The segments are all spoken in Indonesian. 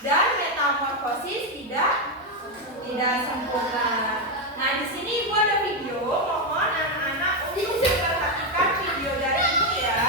dan metamorfosis tidak sempurna. Nah, di sini Ibu ada video, mohon anak-anak untuk memperhatikan video dari Ibu ya.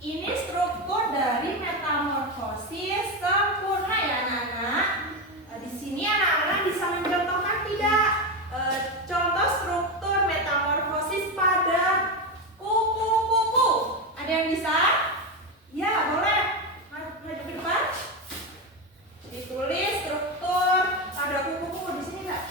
Ini struktur dari metamorfosis sempurna ya anak-anak. Di sini anak-anak bisa mencontohkan tidak contoh struktur metamorfosis pada kupu-kupu. Ada yang bisa? Ya, boleh. Maju ke depan. Ditulis struktur pada kupu-kupu di sini enggak?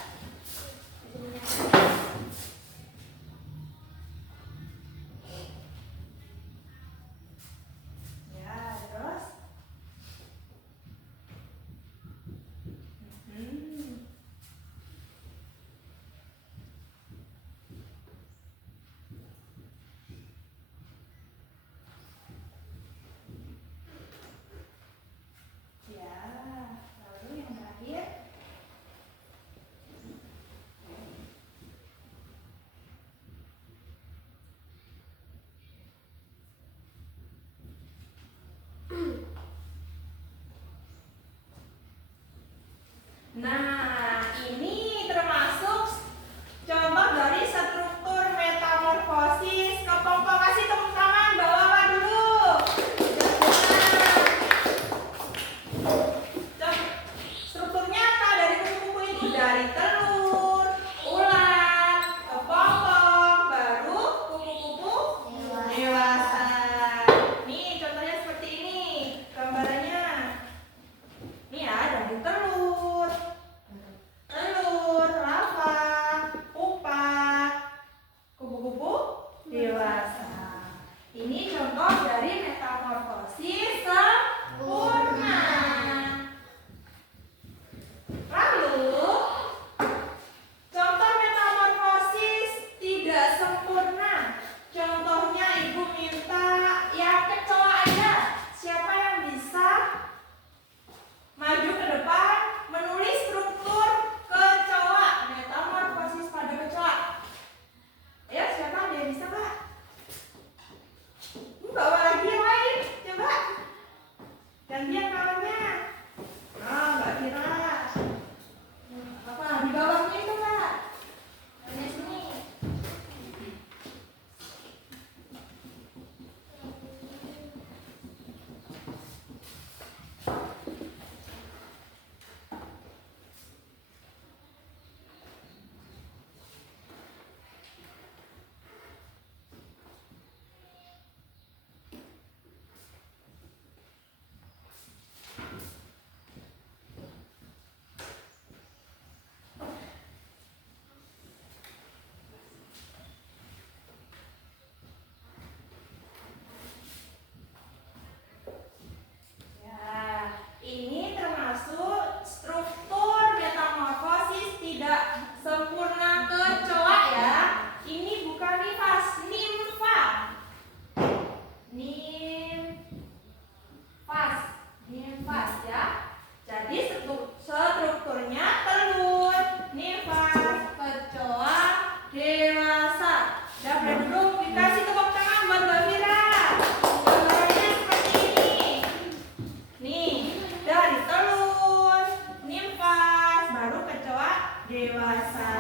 Nah, ini termasuk contoh dari struktur metamorfosis kelompok. Kasih tepuk tangan bawah dulu. Strukturnya apa dari kupu-kupu itu? Dari telur, ulat, kepompong, baru kupu-kupu dewasa. Nih contohnya seperti ini gambarannya. Nih ya, dari telur, larva, pupa, kupu-kupu dewasa. Ini contoh dari metamorfosis sempurna. Lalu, contoh metamorfosis tidak sempurna. Contohnya ibu minta yang kecoa aja. Siapa yang bisa maju ke depan menulis struktur kecoa, metamorfosis pada kecoa? Ya, siapa ada yang bisa, Pak? Bawa lagi yang lain, coba. Gantian kawannya. Nah, Mbak Kira. Apa di bawahnya itu, Pak? Hanya sini. Ini termasuk struktur metamorfosis tidak sempurna kecoa ya. Ini bukan nifas, nimfa. Nimfas ya. Jadi strukturnya telur, nifas, kecoa, dewasa. Udah belum? Dikasih tepuk tangan buat Mbak Mira. Gambarnya seperti ini. Nih, dari telur, nimfas, baru kecoa dewasa.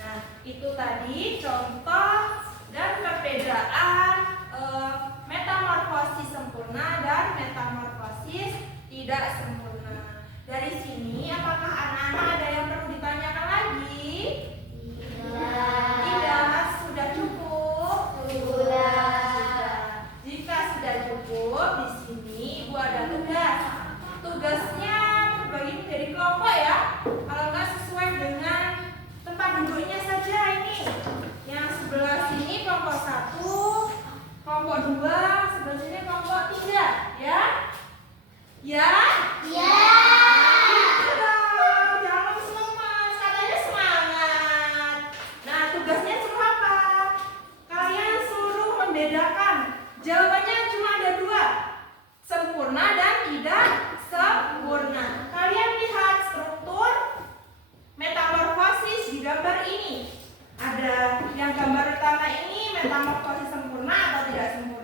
Nah, itu tadi contoh dan perbedaan metamorfosis sempurna dan metamorfosis tidak sempurna. Dari sini, apakah anak-anak ada yang perlu ditanyakan lagi? Tidak, sudah cukup. Sudah. Jika sudah cukup, di sini Ibu ada tugas. Tugasnya terbagi menjadi kelompok ya. Kalau nggak sesuai dengan tempat duduknya saja ini. Yang sebelah sini kelompok 1, kelompok 2, sebelah sini kelompok 3, ya? Ya? Ya. Jangan lemas, katanya semangat. Nah, tugasnya suruh apa? Kalian suruh membedakan. Jawabannya cuma ada 2, sempurna dan tidak sempurna. Kalian lihat struktur metamorfosis di gambar ini. Ada yang gambar pertama ini metamorfosis sempurna atau tidak sempurna?